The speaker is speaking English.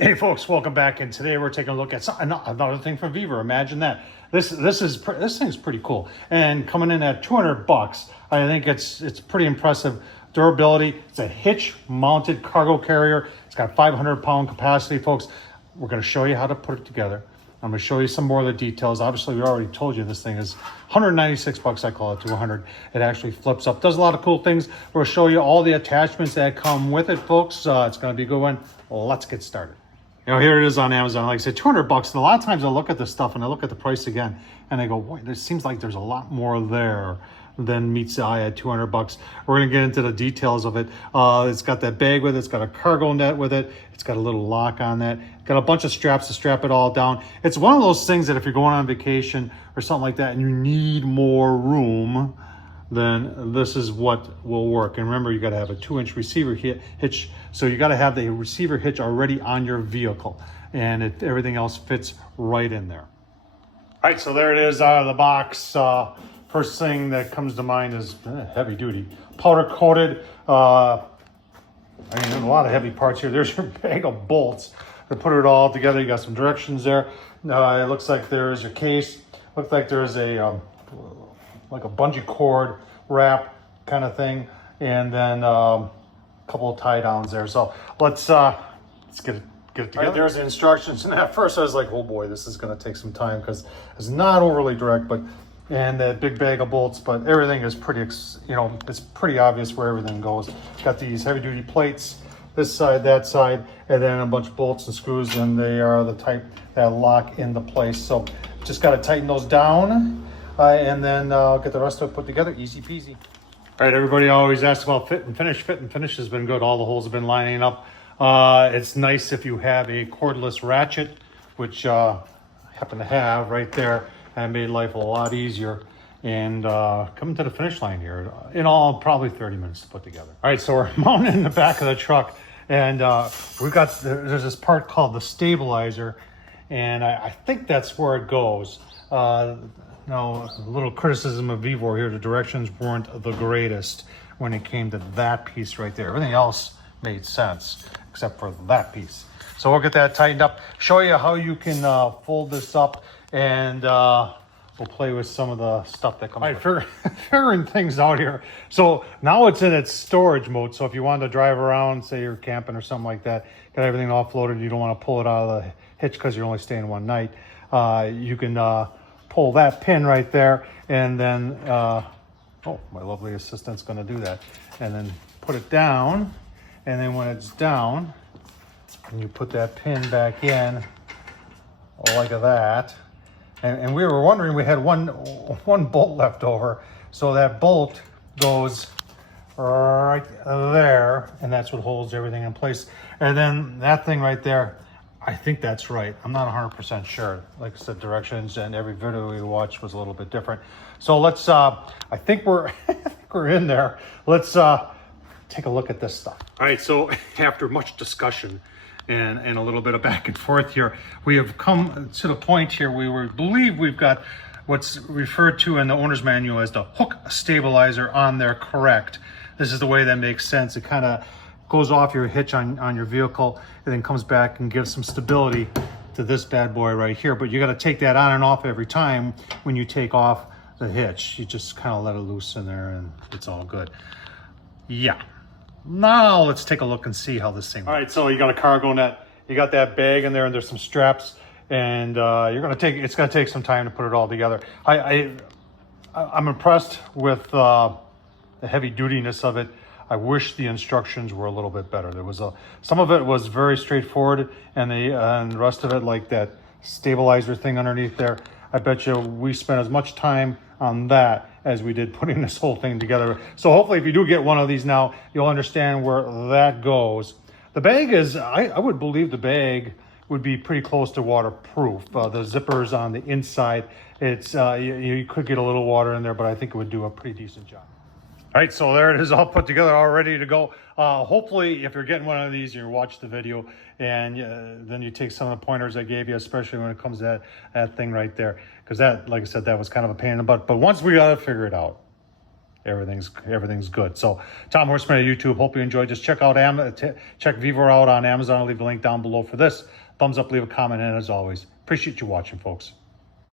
Hey folks, welcome back. And today we're taking a look at another thing from Viver. Imagine that. This thing's pretty cool. And coming in at 200 bucks, I think it's pretty impressive durability. It's a hitch mounted cargo carrier. It's got 500-pound capacity, folks. We're going to show you how to put it together. I'm going to show you some more of the details. Obviously, we already told you this thing is 196 bucks. I call it to 100. It actually flips up, does a lot of cool things. We'll show you all the attachments that come with it, folks. It's going to be a good one. Let's get started. You know, here it is on Amazon. Like I said, 200 bucks. And a lot of times I look at this stuff and I look at the price again and I go, boy, it seems like there's a lot more there than meets the eye at 200 bucks. We're going to get into the details of it. It's got that bag with it. It's got a cargo net with it. It's got a little lock on that. Got a bunch of straps to strap it all down. It's one of those things that if you're going on vacation or something like that and you need more room, then this is what will work. And remember, you got to have a 2-inch receiver hitch. So you got to have the receiver hitch already on your vehicle, and everything else fits right in there. All right, so there it is out of the box. First thing that comes to mind is heavy duty, powder coated. I mean, a lot of heavy parts here. There's your bag of bolts to put it all together. You got some directions there. It looks like there's your case. Looks like there's a like a bungee cord wrap kind of thing, and then a couple of tie downs there. So let's get it together. Right, there's the instructions, and at first I was like, oh boy, this is going to take some time because it's not overly direct, and that big bag of bolts, but everything is pretty, it's pretty obvious where everything goes. Got these heavy duty plates, this side, that side, and then a bunch of bolts and screws, and they are the type that lock into place. So just got to tighten those down. And then get the rest of it put together, easy peasy. All right, everybody always asks about fit and finish. Fit and finish has been good. All the holes have been lining up. It's nice if you have a cordless ratchet, which I happen to have right there, and made life a lot easier. And coming to the finish line here, in all, probably 30 minutes to put together. All right, so we're mounted in the back of the truck, and there's this part called the stabilizer, and I think that's where it goes. Now, a little criticism of Vivor here, the directions weren't the greatest when it came to that piece right there. Everything else made sense, except for that piece. So we'll get that tightened up, show you how you can fold this up, and we'll play with some of the stuff that comes with it. All right, figuring things out here. So now it's in its storage mode, so if you wanted to drive around, say you're camping or something like that, got everything offloaded, you don't want to pull it out of the hitch because you're only staying one night, you can pull that pin right there, and then oh, my lovely assistant's going to do that, and then put it down, and then when it's down, and you put that pin back in like that, and we were wondering, we had one bolt left over, so that bolt goes right there, and that's what holds everything in place. And then that thing right there, I think that's right. I'm not 100% sure. Like I said, directions and every video we watched was a little bit different. So let's, I think we're in there. Let's take a look at this stuff. All right, so after much discussion and a little bit of back and forth here, we have come to the point here we believe we've got what's referred to in the owner's manual as the hook stabilizer on there correct. This is the way that makes sense. It kind of goes off your hitch on your vehicle and then comes back and gives some stability to this bad boy right here. But you got to take that on and off every time when you take off the hitch. You just kind of let it loose in there and it's all good. Yeah. Now let's take a look and see how this thing works. All right, so you got a cargo net. You got that bag in there, and there's some straps, and it's gonna take some time to put it all together. I'm impressed with the heavy dutiness of it. I wish the instructions were a little bit better. Some of it was very straightforward, and the rest of it, like that stabilizer thing underneath there, I bet you we spent as much time on that as we did putting this whole thing together. So hopefully if you do get one of these now, you'll understand where that goes. The bag is, I would believe the bag would be pretty close to waterproof. The zippers on the inside, it's you could get a little water in there, but I think it would do a pretty decent job. All right, so there it is all put together, all ready to go. Hopefully, if you're getting one of these, you watch the video, and then you take some of the pointers I gave you, especially when it comes to that thing right there. Because that, like I said, that was kind of a pain in the butt. But once we got to figure it out, everything's good. So Tom Horseman at YouTube, hope you enjoyed. Just check out check Vivor out on Amazon. I'll leave the link down below for this. Thumbs up, leave a comment, and as always, appreciate you watching, folks.